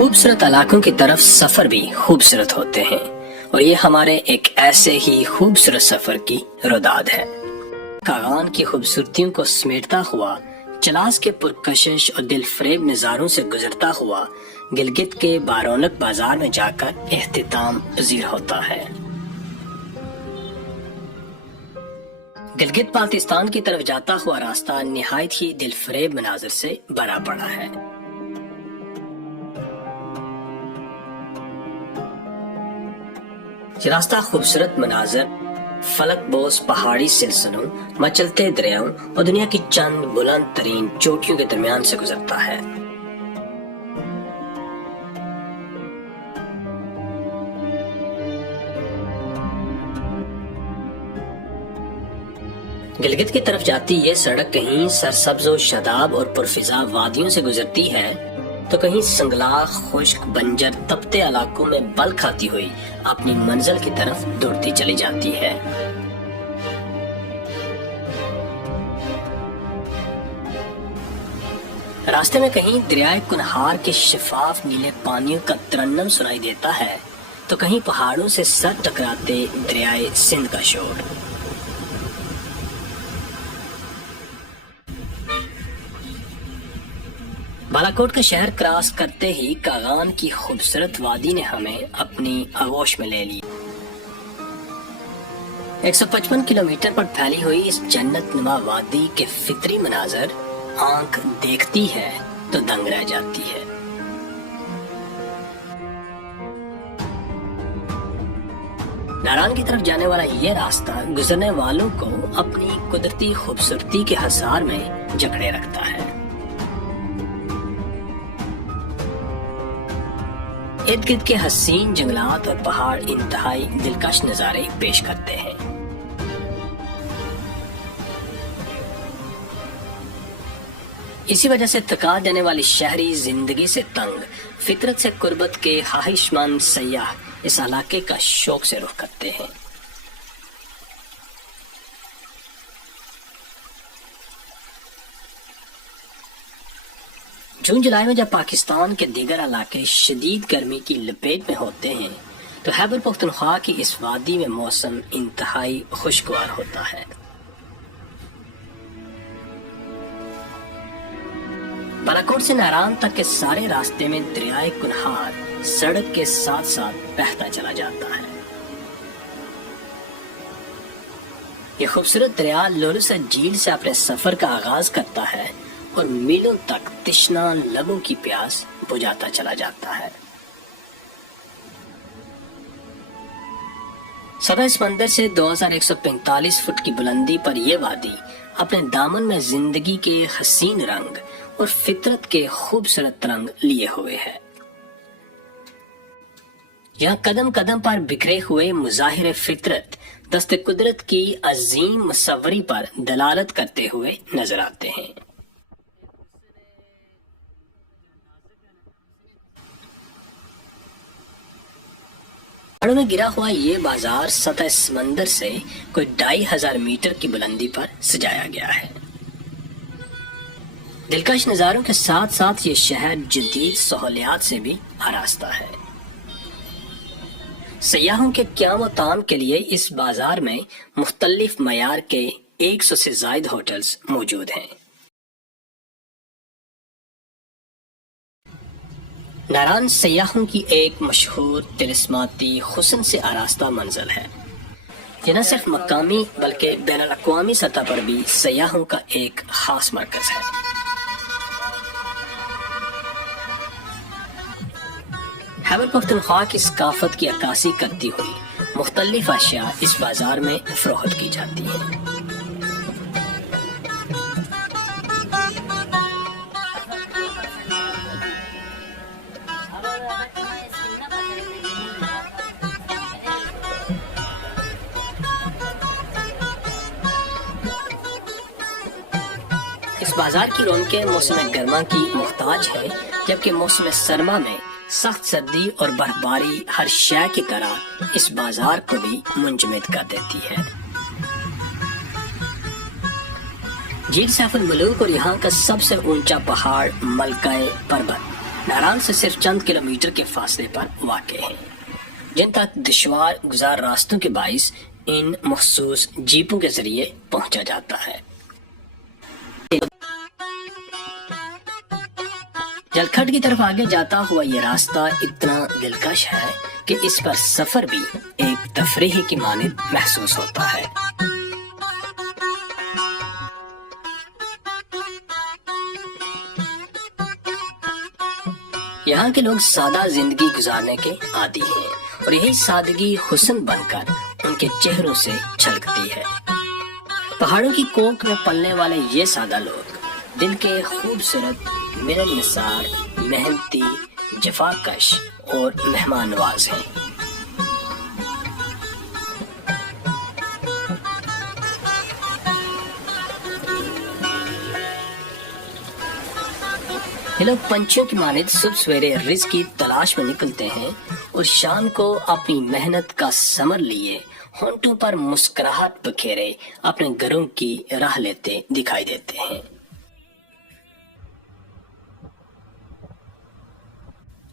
خوبصورت علاقوں کی طرف سفر بھی خوبصورت ہوتے ہیں اور یہ ہمارے ایک ایسے ہی خوبصورت سفر کی روداد ہے۔ کاغان کی خوبصورتیوں کو سمیٹتا ہوا، چلاس کے پرکشش اور دل فریب نظاروں سے گزرتا ہوا گلگت کے بارونق بازار میں جا کر اختتام پذیر ہوتا ہے۔ گلگت پالتستان کی طرف جاتا ہوا راستہ نہایت ہی دل فریب مناظر سے بھرا پڑا ہے۔ یہ راستہ خوبصورت مناظر، فلک بوس پہاڑی سلسلوں، مچلتے دریاؤں اور دنیا کی چند بلند ترین چوٹیوں کے درمیان سے گزرتا ہے۔ گلگت کی طرف جاتی یہ سڑک کہیں سرسبز و شاداب اور پرفضا وادیوں سے گزرتی ہے تو کہیں سنگلاخ، خشک، بنجر، تپتے علاقوں میں بل کھاتی ہوئی اپنی منزل کی طرف دوڑتی چلی جاتی ہے۔ راستے میں کہیں دریائے کنہار کے شفاف نیلے پانیوں کا ترنم سنائی دیتا ہے تو کہیں پہاڑوں سے سر ٹکراتے دریائے سندھ کا شور۔ بالاکوٹ کا شہر کراس کرتے ہی کاغان کی خوبصورت وادی نے ہمیں اپنی آغوش میں لے لی۔ 155 کلومیٹر پر پھیلی ہوئی اس جنت نما وادی کے فطری مناظر آنکھ دیکھتی ہے تو دنگ رہ جاتی ہے۔ ناران کی طرف جانے والا یہ راستہ گزرنے والوں کو اپنی قدرتی خوبصورتی کے حصار میں جکڑے رکھتا ہے۔ ارد گرد کے حسین جنگلات اور پہاڑ انتہائی دلکش نظارے پیش کرتے ہیں۔ اسی وجہ سے تھکا دینے والی شہری زندگی سے تنگ، فطرت سے قربت کے خواہش مند سیاح اس علاقے کا شوق سے رخ کرتے ہیں۔ جون جولائی میں جب پاکستان کے دیگر علاقے شدید گرمی کی لپیٹ میں ہوتے ہیں تو خیبر پختونخوا کی اس وادی میں موسم انتہائی خوشگوار ہوتا ہے۔ بالاکوٹ سے ناران تک کے سارے راستے میں دریائے کنہار سڑک کے ساتھ ساتھ بہتا چلا جاتا ہے۔ یہ خوبصورت دریا لولوسا جھیل سے اپنے سفر کا آغاز کرتا ہے اور میلوں تک تشنا لبوں کی پیاس بجھاتا چلا جاتا ہے۔ سطح سمندر سے 2145 فٹ کی بلندی پر یہ وادی اپنے دامن میں زندگی کے حسین رنگ اور فطرت کے خوبصورت رنگ لیے ہوئے ہے۔ یہاں قدم قدم پر بکھرے ہوئے مظاہر فطرت دست قدرت کی عظیم مصوری پر دلالت کرتے ہوئے نظر آتے ہیں۔ پہاڑوں میں گرا ہوا یہ بازار سطح سمندر سے کوئی 2500 میٹر کی بلندی پر سجایا گیا ہے۔ دلکش نظاروں کے ساتھ ساتھ یہ شہر جدید سہولیات سے بھی آراستہ ہے۔ سیاحوں کے قیام و طعام کے لیے اس بازار میں مختلف معیار کے 100 سے زائد ہوٹلز موجود ہیں۔ ناران سیاحوں کی ایک مشہور طلسماتی حسن سے آراستہ منزل ہے۔ یہ نہ صرف مقامی بلکہ بین الاقوامی سطح پر بھی سیاحوں کا ایک خاص مرکز ہے۔ خیبر پختونخوا کی ثقافت کی عکاسی کرتی ہوئی مختلف اشیاء اس بازار میں فروخت کی جاتی ہیں۔ اس بازار کی رونقیں موسم گرما کی محتاج ہے، جبکہ موسم سرما میں سخت سردی اور برف باری ہر شے کی طرح اس بازار کو بھی منجمد کر دیتی ہے۔ جھیل سیف الملوک اور یہاں کا سب سے اونچا پہاڑ ملکہ پربت ناران سے صرف چند کلومیٹر کے فاصلے پر واقع ہے، جن تک دشوار گزار راستوں کے باعث ان مخصوص جیپوں کے ذریعے پہنچا جاتا ہے۔ جلکھڈ کی طرف آگے جاتا ہوا یہ راستہ اتنا دلکش ہے کہ اس پر سفر بھی ایک تفریح کی مانند محسوس ہوتا ہے۔ یہاں کے لوگ سادہ زندگی گزارنے کے عادی ہیں اور یہی سادگی حسن بن کر ان کے چہروں سے چھلکتی ہے۔ پہاڑوں کی کوکھ میں پلنے والے یہ سادہ لوگ دل کے خوبصورت، ملن نثار، محنتی، جفاکش اور مہمان نواز ہیں۔ یہ لوگ پنچھیوں کی مانند صبح سویرے رزق کی تلاش میں نکلتے ہیں اور شام کو اپنی محنت کا ثمر لیے ہونٹوں پر مسکراہٹ بکھیرے اپنے گھروں کی راہ لیتے دکھائی دیتے ہیں۔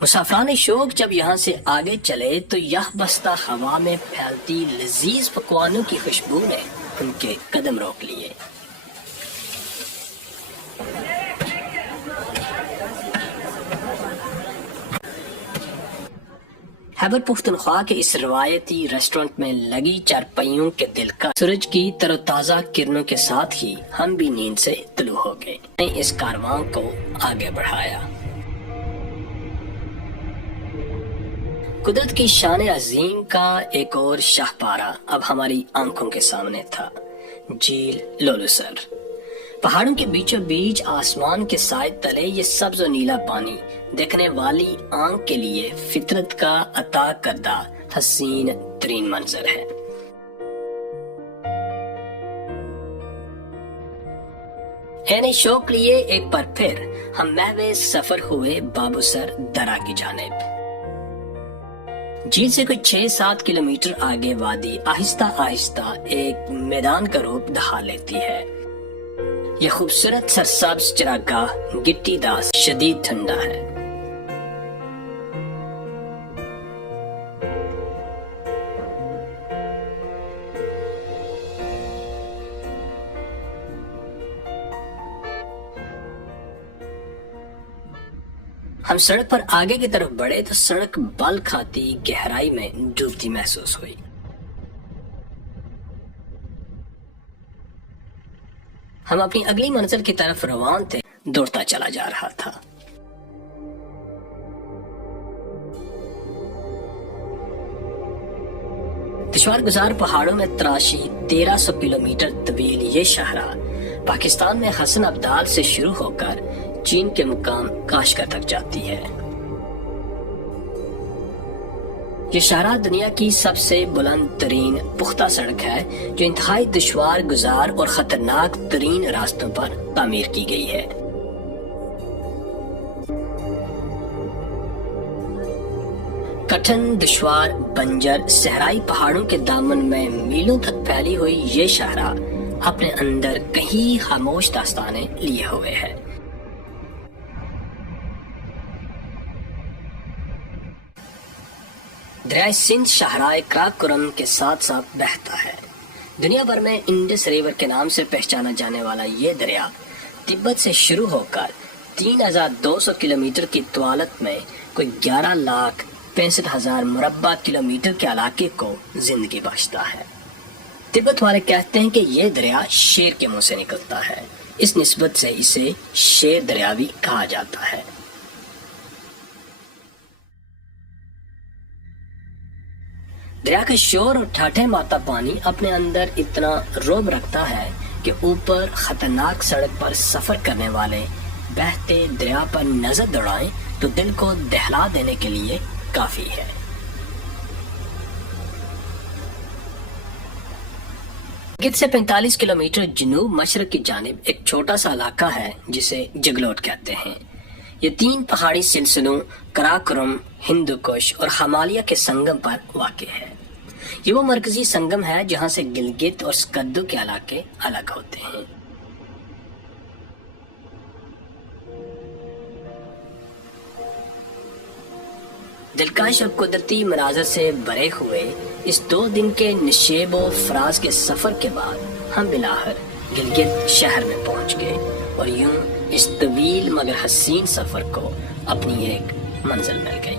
مسافران شوق جب یہاں سے آگے چلے تو یہ بستہ ہوا میں پھیلتی لذیذ پکوانوں کی خوشبو نے ان کے قدم روک لیے۔ خیبر پختونخوا کے اس روایتی ریسٹورنٹ میں لگی چارپائیوں کے دلکش سورج کی تر و تازہ کرنوں کے ساتھ ہی ہم بھی نیند سے طلوع ہو گئے۔ اس کارواں کو آگے بڑھایا۔ قدرت کی شان عظیم کا ایک اور شاہکارہ اب ہماری آنکھوں کے سامنے تھا، جھیل لولوسر۔ پہاڑوں کے بیچوں بیچ آسمان کے سائے تلے یہ سبز و نیلا پانی دیکھنے والی آنکھ کے لیے فطرت کا عطا کردہ حسین ترین منظر ہے۔ عین شوق لیے ایک بار پھر ہم محو سفر ہوئے بابوسر درہ کی جانب۔ جھیل سے کوئی 6-7 کلومیٹر آگے وادی آہستہ آہستہ ایک میدان کا روپ دھا لیتی ہے۔ یہ خوبصورت سرسبز چراگاہ گٹی داس شدید ٹھنڈا ہے۔ ہم سڑک پر آگے کی طرف بڑھے تو سڑک بل کھاتی گہرائی میں ڈوبتی محسوس ہوئی۔ ہم اپنی اگلی منزل کی طرف روان تھے، دوڑتا چلا جا رہا تھا۔ دشوار گزار پہاڑوں میں تراشی 1300 کلومیٹر طویل یہ شاہراہ پاکستان میں حسن ابدال سے شروع ہو کر چین کے مقام کاشغر تک جاتی ہے۔ یہ شاہراہ دنیا کی سب سے بلند ترین پختہ سڑک ہے جو انتہائی دشوار گزار اور خطرناک ترین راستوں پر تعمیر کی گئی ہے۔ کٹھن، دشوار، بنجر، صحرائی پہاڑوں کے دامن میں میلوں تک پھیلی ہوئی یہ شاہراہ اپنے اندر کہیں خاموش داستانیں لیے ہوئے ہے۔ دریائے سندھ شاہراہ کراکرم کے ساتھ ساتھ بہتا ہے۔ دنیا بھر میں انڈس ریور کے نام سے پہچانا جانے والا یہ دریا تبت سے شروع ہو کر 3200 کلومیٹر کی طوالت میں کوئی 11,65,000 مربع کلومیٹر کے علاقے کو زندگی بخشتا ہے۔ تبت والے کہتے ہیں کہ یہ دریا شیر کے منہ سے نکلتا ہے، اس نسبت سے اسے شیر دریا بھی کہا جاتا ہے۔ دریا کا شور اور ٹھاٹھے مارتا پانی اپنے اندر اتنا رعب رکھتا ہے کہ اوپر خطرناک سڑک پر سفر کرنے والے بہتے دریا پر نظر دوڑائیں تو دل کو دہلا دینے کے لیے کافی ہے۔ گرد سے 45 کلومیٹر جنوب مشرق کی جانب ایک چھوٹا سا علاقہ ہے جسے جگلوٹ کہتے ہیں۔ یہ 3 پہاڑی سلسلوں کراکرم، ہندوکش اور ہمالیہ کے سنگم پر واقع ہے۔ یہ وہ مرکزی سنگم ہے جہاں سے گلگت اور سکردو کے علاقے الگ ہوتے ہیں۔ دلکش اور قدرتی مناظر سے بھرے ہوئے اس 2 دن کے نشیب و فراز کے سفر کے بعد ہم بلاخر گلگت شہر میں پہنچ گئے اور یوں اس طویل مگر حسین سفر کو اپنی ایک منزل مل گئی۔